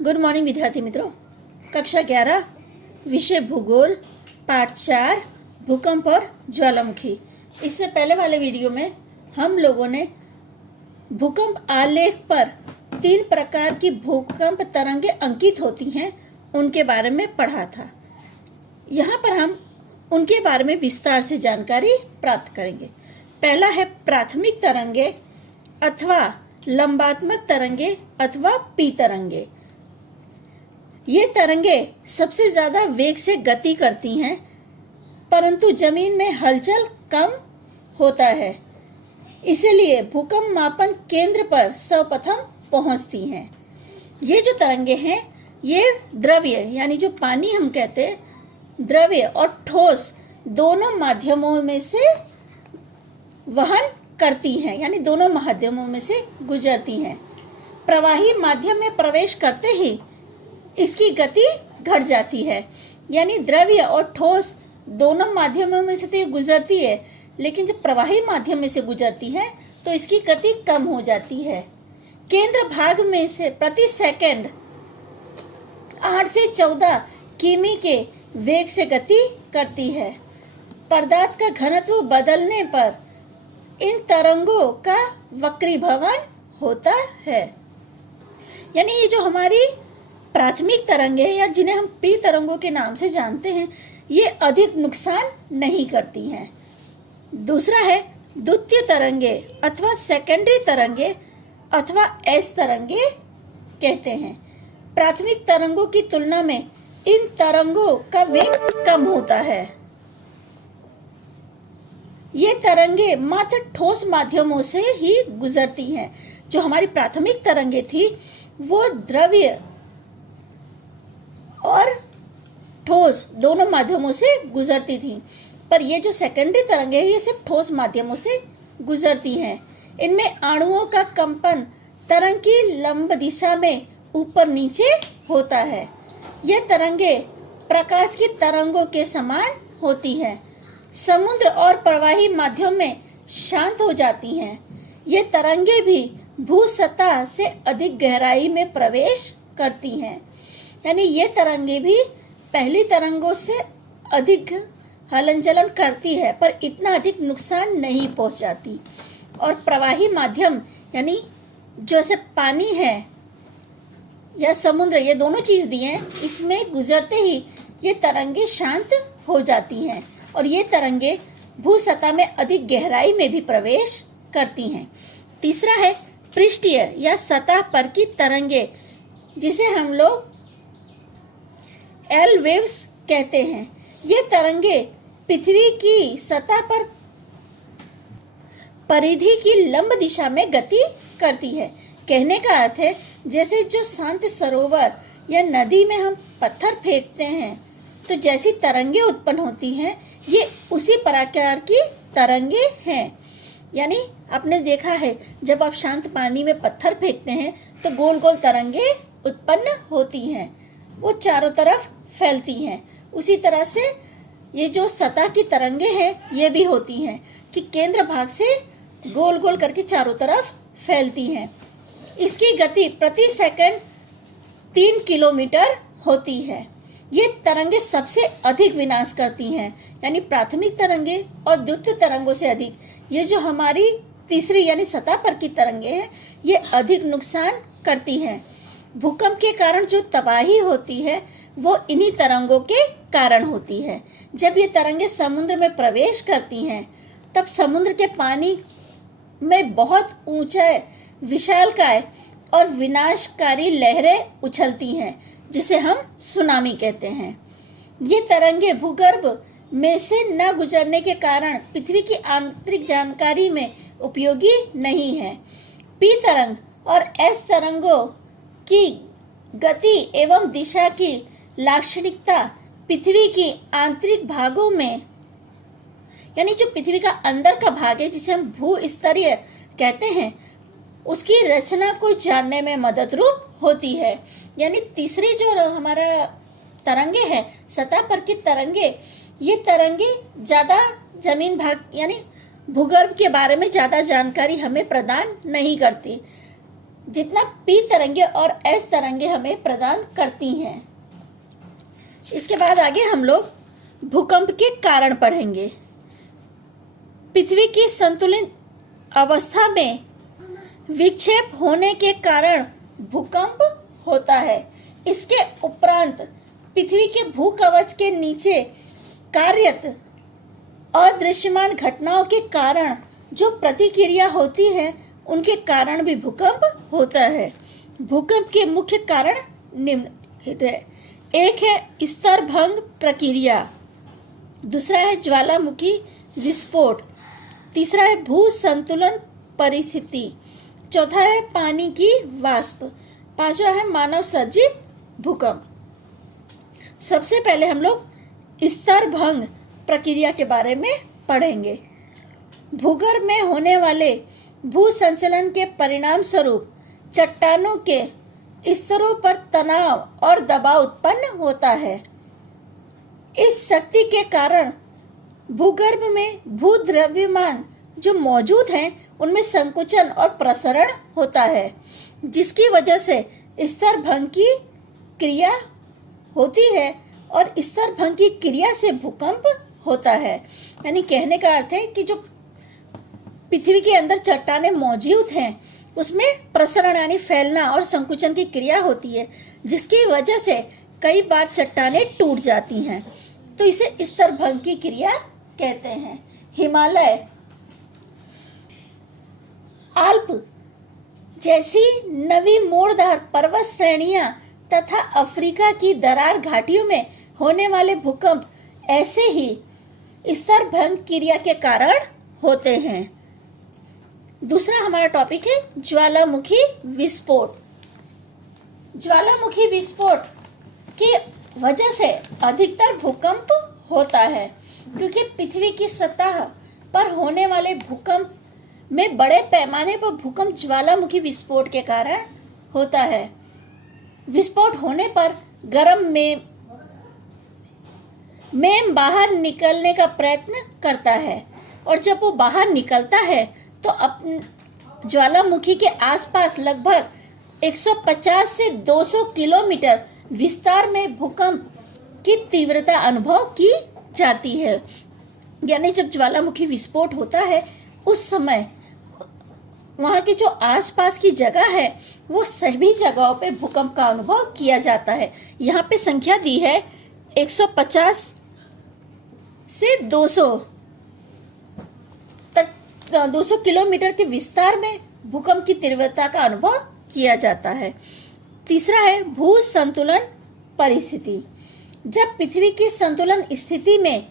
Good morning विद्यार्थी मित्रों। कक्षा 11 विषय भूगोल पाठ 4 भूकंप और ज्वालामुखी। इससे पहले वाले वीडियो में हम लोगों ने भूकंप आलेख पर 3 प्रकार की भूकंप तरंगे अंकित होती हैं उनके बारे में पढ़ा था। यहाँ पर हम उनके बारे में विस्तार से जानकारी प्राप्त करेंगे। पहला है प्राथमिक तरंगे अथवा लंबात्मक तरंगे अथवा पी तरंगे। ये तरंगे सबसे ज्यादा वेग से गति करती हैं, परंतु जमीन में हलचल कम होता है, इसीलिए भूकंप मापन केंद्र पर सर्वप्रथम पहुंचती हैं। ये जो तरंगे हैं ये द्रव्य यानी जो पानी हम कहते हैं, द्रव्य और ठोस दोनों माध्यमों में से वहन करती हैं, यानी दोनों माध्यमों में से गुजरती हैं। प्रवाही माध्यम में प्रवेश करते ही इसकी गति घट जाती है, यानी द्रव्य और ठोस दोनों माध्यमों में से तो ये गुजरती है, लेकिन जब प्रवाही माध्यम में से गुजरती है तो इसकी गति कम हो जाती है। केंद्र भाग में से प्रति सेकंड 8 से 14 किमी के वेग से गति करती है। पदार्थ का घनत्व बदलने पर इन तरंगों का वक्रीभवन होता है। यानी ये जो हमारी प्राथमिक तरंगे या जिन्हें हम पी तरंगों के नाम से जानते हैं, ये अधिक नुकसान नहीं करती हैं। दूसरा है द्वितीय तरंगे अथवा सेकेंडरी तरंगे अथवा एस तरंगे कहते हैं। प्राथमिक तरंगों की तुलना में इन तरंगों का वेग कम होता है। ये तरंगे मात्र ठोस माध्यमों से ही गुजरती हैं। जो हमारी प्राथमिक तरंगे थी वो द्रव्य और ठोस दोनों माध्यमों से गुजरती थी, पर ये जो सेकेंडरी तरंगे हैं ये सिर्फ ठोस माध्यमों से गुजरती हैं। इनमें अणुओं का कंपन तरंग की लंब दिशा में ऊपर नीचे होता है। ये तरंगे प्रकाश की तरंगों के समान होती हैं। समुद्र और प्रवाही माध्यम में शांत हो जाती हैं। ये तरंगे भी भू सतह से अधिक गहराई में प्रवेश करती हैं, यानी ये तरंगे भी पहली तरंगों से अधिक हलन चलन करती है, पर इतना अधिक नुकसान नहीं पहुंचाती। और प्रवाही माध्यम यानी जैसे पानी है या समुद्र, ये दोनों चीज दी हैं, इसमें गुजरते ही ये तरंगे शांत हो जाती हैं और ये तरंगे भू सतह में अधिक गहराई में भी प्रवेश करती हैं। तीसरा है पृष्ठीय या सतह पर की तरंगे, जिसे हम लोग एल वेव्स कहते हैं। ये तरंगे पृथ्वी की सतह पर परिधि की लंब दिशा में गति करती है। कहने का अर्थ है जैसे जो शांत सरोवर या नदी में हम पत्थर फेंकते हैं तो जैसी तरंगे उत्पन्न होती हैं, ये उसी प्रकार की तरंगे हैं। यानी आपने देखा है जब आप शांत पानी में पत्थर फेंकते हैं तो गोल गोल तरंगे उत्पन्न होती हैं, वो चारों तरफ फैलती हैं। उसी तरह से ये जो सतह की तरंगे हैं ये भी होती हैं कि केंद्र भाग से गोल गोल करके चारों तरफ फैलती हैं। इसकी गति प्रति सेकंड 3 किलोमीटर होती है। ये तरंगे सबसे अधिक विनाश करती हैं, यानी प्राथमिक तरंगे और द्वितीय तरंगों से अधिक। ये जो हमारी तीसरी यानी सतह पर की तरंगे हैं ये अधिक नुकसान करती हैं। भूकंप के कारण जो तबाही होती है वो इन्हीं तरंगों के कारण होती है। जब ये तरंगे समुद्र में प्रवेश करती हैं तब समुद्र के पानी में बहुत ऊंचाई, विशालकाय और विनाशकारी लहरें उछलती हैं, जिसे हम सुनामी कहते हैं। ये तरंगे भूगर्भ में से न गुजरने के कारण पृथ्वी की आंतरिक जानकारी में उपयोगी नहीं है। पी तरंग और एस तरंगों की गति एवं दिशा की लाक्षणिकता पृथ्वी की आंतरिक भागों में, यानी जो पृथ्वी का अंदर का भाग है जिसे हम भू स्तरीय कहते हैं, उसकी रचना को जानने में मददरूप होती है। यानी तीसरी जो हमारा तरंगे है सतह पर की तरंगे, ये तरंगे ज्यादा जमीन भाग यानी भूगर्भ के बारे में ज्यादा जानकारी हमें प्रदान नहीं करती। जितना पी तरंगे और एस तरंगे हमें प्रदान करती हैं। इसके बाद आगे हम लोग भूकंप के कारण पढ़ेंगे। पृथ्वी की संतुलित अवस्था में विक्षेप होने के कारण भूकंप होता है। इसके उपरांत पृथ्वी के भूकवच के नीचे कार्यरत अदृश्यमान घटनाओं के कारण जो प्रतिक्रिया होती है, उनके कारण भी भूकंप होता है। भूकंप के मुख्य कारण निम्नलिखित है। एक है स्तरभंग प्रक्रिया, दूसरा है ज्वालामुखी विस्फोट, तीसरा है भू संतुलन परिस्थिति, चौथा है पानी की वाष्प, पांचवा है मानव सर्जित भूकंप। सबसे पहले हम लोग स्तरभंग प्रक्रिया के बारे में पढ़ेंगे। भूगर्भ में होने वाले भू संचलन के परिणाम स्वरूप चट्टानों के स्तरों पर तनाव और दबाव उत्पन्न होता है। इस शक्ति के कारण भूगर्भ में भूद्रव्यमान जो मौजूद हैं, उनमें संकुचन और प्रसरण होता है, जिसकी वजह से स्तरभंग की क्रिया होती है और स्तरभंग की क्रिया से भूकंप होता है। यानी कहने का अर्थ है कि जो पृथ्वी के अंदर चट्टानें मौजूद हैं, उसमें प्रसरण यानी फैलना और संकुचन की क्रिया होती है, जिसकी वजह से कई बार चट्टानें टूट जाती हैं, तो इसे स्तरभंग की क्रिया कहते हैं। हिमालय, आल्प जैसी नवी मोड़दार पर्वत श्रेणियां तथा अफ्रीका की दरार घाटियों में होने वाले भूकंप ऐसे ही स्तरभंग क्रिया के कारण होते हैं। दूसरा हमारा टॉपिक है ज्वालामुखी विस्फोट। ज्वालामुखी विस्फोट की वजह से अधिकतर भूकंप होता है, क्योंकि पृथ्वी की सतह पर होने वाले भूकंप में बड़े पैमाने पर भूकंप ज्वालामुखी विस्फोट के कारण होता है। विस्फोट होने पर गर्म में बाहर निकलने का प्रयत्न करता है, और जब वो बाहर निकलता है तो ज्वालामुखी के आसपास लगभग 150 से 200 किलोमीटर विस्तार में भूकंप की तीव्रता अनुभव की जाती है। यानी जब ज्वालामुखी विस्फोट होता है, उस समय वहाँ की जो आसपास की जगह है, वो सभी जगहों पे भूकंप का अनुभव किया जाता है। यहाँ पे संख्या दी है 150 से 200 तक, 200 किलोमीटर के विस्तार में भूकंप की तीव्रता का अनुभव किया जाता है। तीसरा है भू संतुलन परिस्थिति। जब पृथ्वी की संतुलन स्थिति में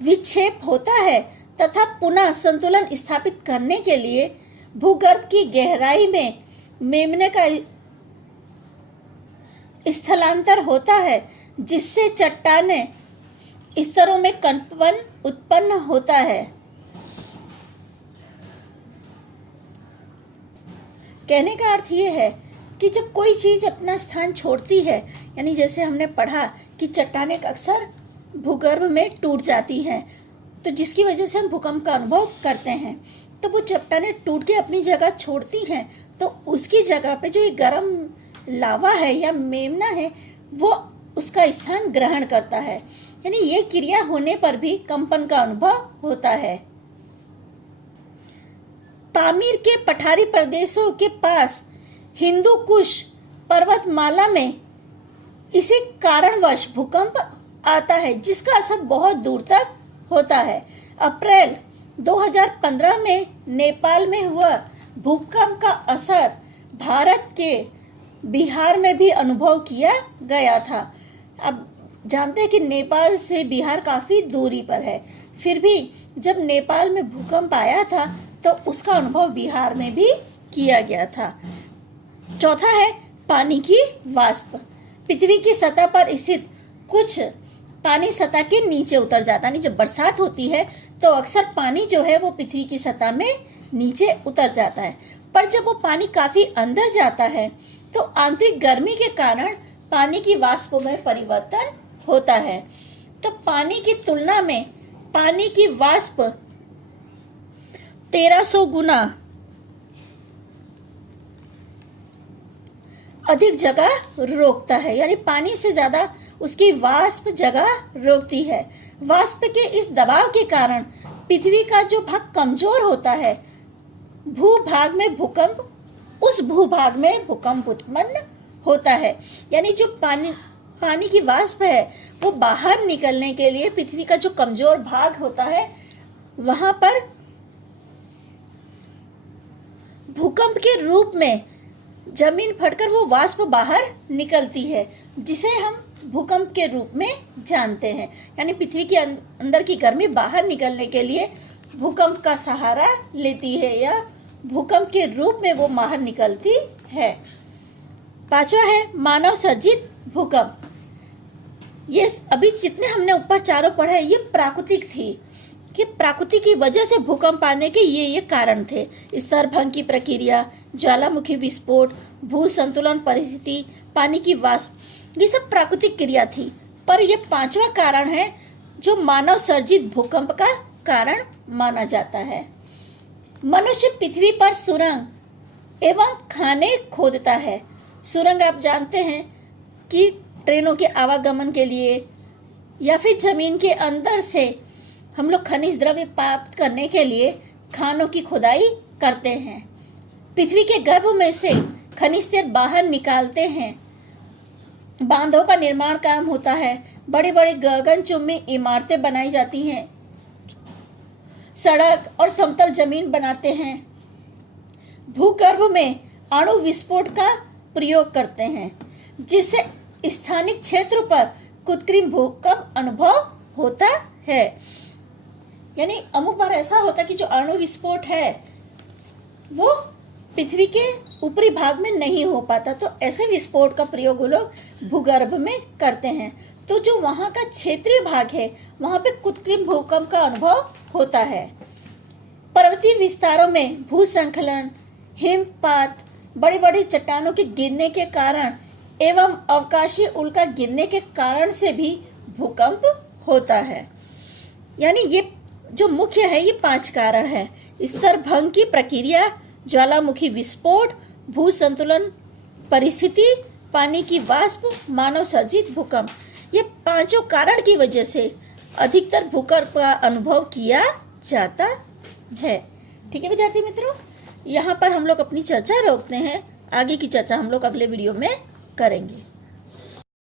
विक्षेप होता है तथा पुनः संतुलन स्थापित करने के लिए भूगर्भ की गहराई में मेमने का स्थलांतर होता है, जिससे चट्टाने स्तरों में कंपन उत्पन्न होता है। कहने का अर्थ ये है कि जब कोई चीज अपना स्थान छोड़ती है, यानी जैसे हमने पढ़ा कि चट्टानें अक्सर भूगर्भ में टूट जाती हैं, तो जिसकी वजह से हम भूकंप का अनुभव करते हैं। तो वो चट्टानें टूट के अपनी जगह छोड़ती हैं, तो उसकी जगह पे जो ये गर्म लावा है या मेमना है, वो उसका स्थान ग्रहण करता है। यानी ये क्रिया होने पर भी कंपन का अनुभव होता है। पामीर के पठारी प्रदेशों के पास हिंदू कुश पर्वतमाला में इसी कारणवश भूकंप आता है, जिसका असर बहुत दूर तक होता है। अप्रैल 2015 में नेपाल में हुआ भूकंप का असर भारत के बिहार में भी अनुभव किया गया था। अब जानते हैं कि नेपाल से बिहार काफ़ी दूरी पर है, फिर भी जब नेपाल में भूकंप आया था तो उसका अनुभव बिहार में भी किया गया था। चौथा है पानी की वाष्प। पृथ्वी की सतह पर स्थित कुछ पानी सतह के नीचे उतर जाता है। जब बरसात होती है तो अक्सर पानी जो है वो पृथ्वी की सतह में नीचे उतर जाता है, पर जब वो पानी काफी अंदर जाता है तो आंतरिक गर्मी के कारण पानी की वाष्प में परिवर्तन होता है। तो पानी की तुलना में पानी की वाष्प 1300 गुना अधिक जगह रोकता है, यानी पानी से ज्यादा उसकी वाष्प जगह रोकती है। वाष्प के इस दबाव के कारण पृथ्वी का जो भाग कमजोर होता है, भूभाग में भूकंप, उस भूभाग में भूकंप उत्पन्न होता है। यानी जो पानी की वाष्प है वो बाहर निकलने के लिए पृथ्वी का जो कमजोर भाग होता है वहां पर भूकंप के रूप में जमीन फटकर वो वाष्प बाहर निकलती है, जिसे हम भूकंप के रूप में जानते हैं। यानी पृथ्वी के अंदर की गर्मी बाहर निकलने के लिए भूकंप का सहारा लेती है या भूकंप के रूप में वो बाहर निकलती है। पांचवा है मानव सर्जित भूकंप। ये अभी जितने हमने ऊपर चारों पढ़े ये प्राकृतिक थी, कि प्रकृति की वजह से भूकंप आने के ये कारण थे। स्तरभंग की प्रक्रिया, ज्वालामुखी विस्फोट, भू संतुलन परिस्थिति, पानी की वाष्प, ये सब प्राकृतिक क्रिया थी। पर ये पांचवा कारण है जो मानव सर्जित भूकंप का कारण माना जाता है। मनुष्य पृथ्वी पर सुरंग एवं खाने खोदता है। सुरंग आप जानते हैं कि ट्रेनों के आवागमन के लिए या फिर जमीन के अंदर से हम लोग खनिज द्रव्य प्राप्त करने के लिए खानों की खुदाई करते हैं। पृथ्वी के गर्भ में से खनिज तेल बाहर निकालते हैं। बांधों का निर्माण काम होता है। बड़े बड़े गगनचुंबी इमारतें बनाई जाती हैं। सड़क और समतल जमीन बनाते हैं। भूगर्भ में अणु विस्फोट का प्रयोग करते हैं, जिससे स्थानिक क्षेत्र पर कृत्रिम भूकंप अनुभव होता है। यानी अमुक बार ऐसा होता है कि जो अणु विस्फोट है वो पृथ्वी के ऊपरी भाग में नहीं हो पाता, तो ऐसे विस्फोट का प्रयोग वो लोग भूगर्भ में करते हैं। तो जो वहां का क्षेत्रीय भाग है वहां पे कृत्रिम भूकंप का अनुभव होता है। पर्वतीय विस्तारों में भूस्खलन, हिमपात, बड़ी बड़ी चट्टानों के गिरने के कारण एवं अवकाशीय उल्का गिरने के कारण से भी भूकंप होता है। यानी ये जो मुख्य है ये 5 कारण है। स्तरभंग की प्रक्रिया, ज्वालामुखी विस्फोट, भू संतुलन परिस्थिति, पानी की वाष्प, मानव सर्जित भूकंप, ये 5 कारण की वजह से अधिकतर भूकंप का अनुभव किया जाता है। ठीक है विद्यार्थी मित्रों, यहाँ पर हम लोग अपनी चर्चा रोकते हैं। आगे की चर्चा हम लोग अगले वीडियो में करेंगे।